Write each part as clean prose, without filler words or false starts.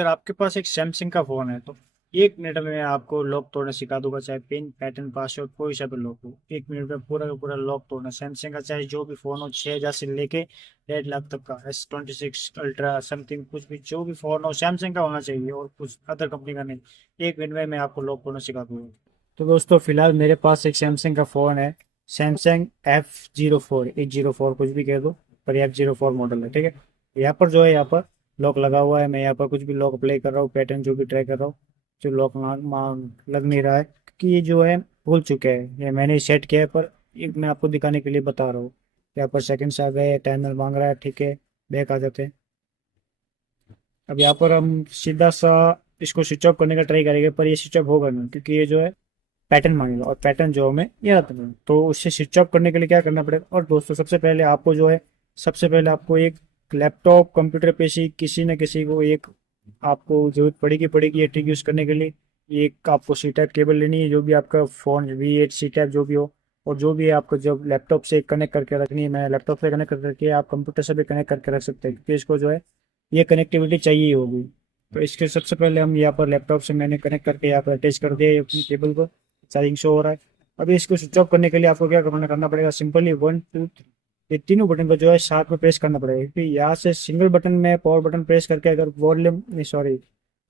अगर आपके पास एक सैमसंग का फोन है तो 1 मिनट में मैं आपको लॉक तोड़ना सिखा दूंगा। चाहे पिन पैटर्न पासवर्ड कोई सा भी लॉक हो, 1 मिनट में पूरा का पूरा लॉक तोड़ना। सैमसंग का चाहे जो भी फोन हो, 6,000 से लेके 1.5 लाख तक का, S26 अल्ट्रा समथिंग कुछ भी, जो भी फोन हो सैमसंग का होना चाहिए और कुछ अदर कंपनी का नहीं। 1 मिनट में मैं आपको लॉक तोड़ना सिखा दूंगा। तो दोस्तों फिलहाल मेरे पास एक सैमसंग का फोन है, सैमसंग F04 कुछ भी कह दो, पर F04 मॉडल है, ठीक है। यहाँ पर जो है, यहाँ पर लॉक लगा हुआ है। मैं यहाँ पर कुछ भी लॉक अप्लाई कर रहा हूँ, पैटर्न जो भी ट्राई कर रहा हूँ, जो लॉक लग नहीं रहा है, क्योंकि ये जो है भूल चुका है। ये मैंने सेट किया है, पर एक मैं आपको दिखाने के लिए बता रहा हूँ। यहाँ पर सेकंड्स आ गए, टाइमर मांग रहा है, ठीक है। बैक आ जाते हैं। अब यहाँ पर हम सीधा सा इसको स्विच ऑफ करने का ट्राई करेंगे, पर ये स्विच ऑफ होगा नहीं, क्योंकि ये जो है पैटर्न मांगेगा, और पैटर्न जो हमें याद आता है। तो उससे स्विच ऑफ करने के लिए क्या करना पड़ेगा। और दोस्तों सबसे पहले आपको जो है, सबसे पहले आपको एक लैपटॉप कंप्यूटर पे से किसी न किसी को एक आपको जरूरत पड़ेगी ये ट्रिक यूज़ करने के लिए। एक आपको सी टाइप केबल लेनी है, जो भी आपका फ़ोन V8 सी टाइप जो भी हो। और जो भी है आपको जब लैपटॉप से कनेक्ट करके रखनी है, मैं लैपटॉप से कनेक्ट करके, आप कंप्यूटर से भी कनेक्ट करके रख सकते हैं, क्योंकि इसको जो है ये कनेक्टिविटी चाहिए ही होगी। तो इसके सबसे पहले हम यहाँ पर लैपटॉप से मैंने कनेक्ट करके यहाँ पर अटैच कर दिया है अपनी केबल को। चार्जिंग शो हो रहा है। अभी इसको स्विच ऑफ करने के लिए आपको क्या करना पड़ेगा, सिंपली 1 2 3 ये तीनों बटन को जो है साथ में प्रेस करना पड़ेगा, क्योंकि यहाँ से सिंगल बटन में पावर बटन प्रेस करके अगर वॉल्यूम नहीं सॉरी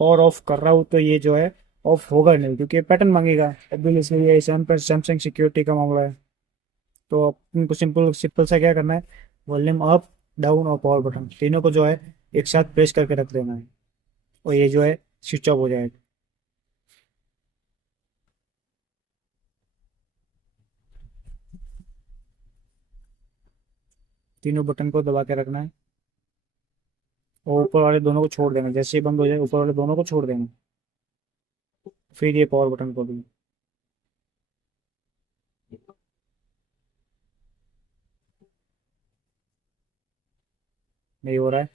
पावर ऑफ कर रहा हूँ तो ये जो है ऑफ होगा नहीं, क्योंकि पैटर्न मांगेगा। अभी इसलिए ये सैमसंग सिक्योरिटी का मामला है। तो आपको सिंपल सिंपल सा क्या करना है, वॉल्यूम अप डाउन और पावर बटन तीनों को जो है एक साथ प्रेस करके रख देना है, और ये जो है स्विच ऑफ हो जाएगा। तीनों बटन को दबा के रखना है, और ऊपर वाले दोनों को छोड़ देना। जैसे ही बंद हो जाए ऊपर वाले दोनों को छोड़ देना, फिर ये पावर बटन को भी। नहीं हो रहा है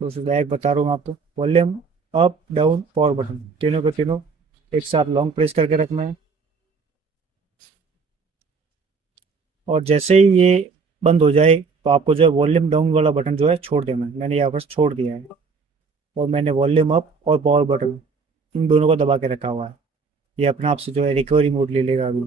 तो उसको एक बता रहा हूँ मैं आपको, volume up down power button तीनों को तीनों एक साथ लॉन्ग प्रेस करके रखना है। और जैसे ही ये बंद हो जाए तो आपको जो है वॉल्यूम डाउन वाला बटन जो है छोड़ देना है। मैंने यहाँ पर छोड़ दिया है, और मैंने वॉल्यूम अप और पावर बटन इन दोनों को दबा के रखा हुआ है। ये अपने आप से जो है रिकवरी मोड ले लेगा अभी।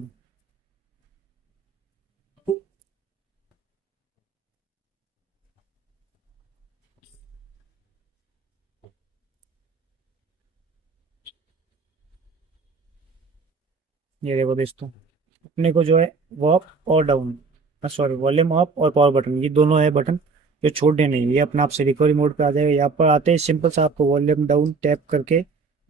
ये देखो दोस्तों, अपने को जो है वो अप और डाउन, सॉरी वॉल्यूम अप और पावर बटन, ये दोनों है बटन जो छोड़ने नहीं। ये अपने आप से रिकवरी मोड पे आ जाएगा। यहाँ पर आते ही सिंपल सा आपको वॉल्यूम डाउन टैप करके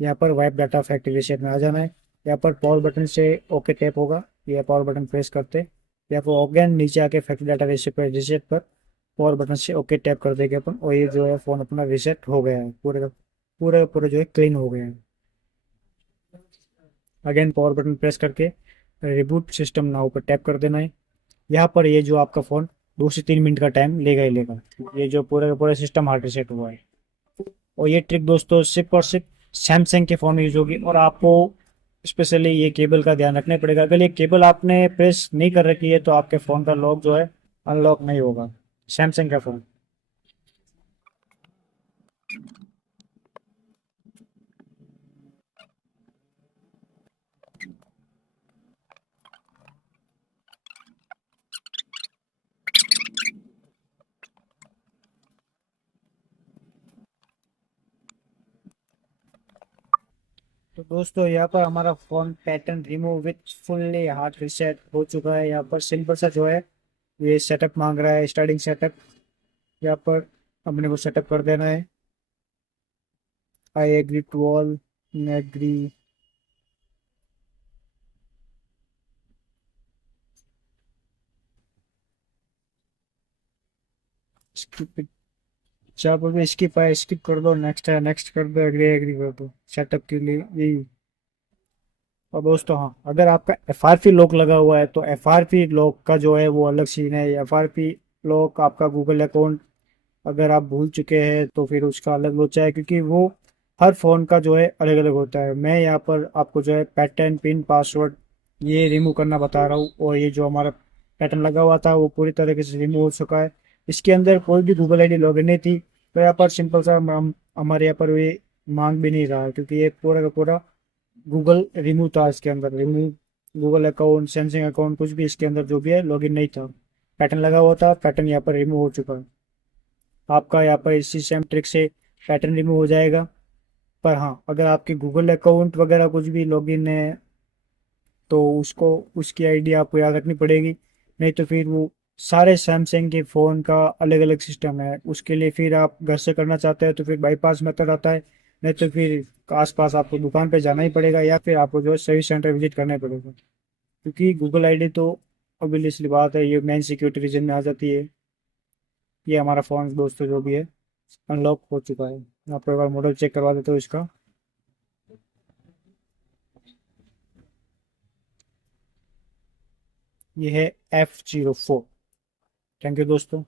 यहाँ पर वाइप डाटा फैक्ट्री रीसेट में आ जाना है। यहाँ पर पावर बटन से ओके टैप होगा, यह पावर बटन प्रेस करते यहाँ पर अगेन नीचे आके फैक्ट्री डाटा रीसेट पर पावर बटन से ओके टैप कर देंगे अपन, और ये जो है फोन अपना रीसेट हो गया है, पूरे जो है क्लीन हो गया है। अगेन पावर बटन प्रेस करके रिबूट सिस्टम नाउ पर टैप कर देना है। यहाँ पर ये जो आपका फ़ोन 2 से 3 मिनट का टाइम लेगा ही लेगा। ये जो पूरे का पूरा सिस्टम हार्ड रीसेट हुआ है। और ये ट्रिक दोस्तों सिर्फ और सिर्फ सैमसंग के फ़ोन में यूज़ होगी, और आपको स्पेशली ये केबल का ध्यान रखना पड़ेगा। अगर ये केबल आपने प्रेस नहीं कर रखी है तो आपके फ़ोन का लॉक जो है अनलॉक नहीं होगा, सैमसंग का फ़ोन। तो दोस्तों यहाँ पर हमारा phone pattern remove with fully hard reset हो चुका है। यहाँ पर सिंपल सा जो है ये सेटअप मांग रहा है, स्टार्टिंग सेटअप। यहाँ पर अपने को सेटअप कर देना है। I agree to all, agree. Skip, जहाँ पर भी स्किप है स्किप कर दो, नेक्स्ट है नेक्स्ट कर दो, एग्री एग्री कर दो सेटअप के लिए यही। और दोस्तों हाँ, अगर आपका FRP लॉक लगा हुआ है तो FRP लॉक का जो है वो अलग सीन है। FRP लॉक आपका गूगल अकाउंट अगर आप भूल चुके हैं तो फिर उसका अलग लोचा है, क्योंकि वो हर फ़ोन का जो है अलग अलग होता है। मैं यहाँ पर आपको जो है पैटर्न पिन पासवर्ड ये रिमूव करना बता रहा हूँ, और ये जो हमारा पैटर्न लगा हुआ था वो पूरी तरीके से रिमूव हो चुका है। इसके अंदर कोई भी गूगल ID लॉगिन नहीं थी। तो यहाँ पर सिंपल सा हम हमारे यहाँ पर ये मांग भी नहीं रहा है, क्योंकि ये पूरा का पूरा गूगल रिमूव था इसके अंदर। Remove Google account, Samsung account, कुछ भी इसके अंदर जो भी है लॉगिन नहीं था। पैटर्न लगा हुआ था, पैटर्न यहाँ पर रिमूव हो चुका है। आपका यहाँ पर इसी सेम ट्रिक से पैटर्न रिमूव हो जाएगा। पर हाँ, अगर आपके गूगल अकाउंट वगैरह कुछ भी लॉगिन है तो उसको, उसकी आईडी आपको याद रखनी पड़ेगी। नहीं तो फिर वो सारे सैमसंग के फ़ोन का अलग अलग सिस्टम है, उसके लिए फिर आप घर से करना चाहते हैं तो फिर बाईपास मेथड आता है। नहीं तो फिर आसपास आपको दुकान पे जाना ही पड़ेगा, या फिर आपको जो है सर्विस सेंटर विजिट करना ही पड़ेगा। क्योंकि गूगल आईडी तो ऑब्वियसली बात है, ये मेन सिक्योरिटी रीजन में आ जाती है। ये हमारा फ़ोन दोस्तों जो भी है अनलॉक हो चुका है। मैं आपको एक बार मॉडल चेक करवा देता हूँ इसका। ये है F04। थैंक यू दोस्तों।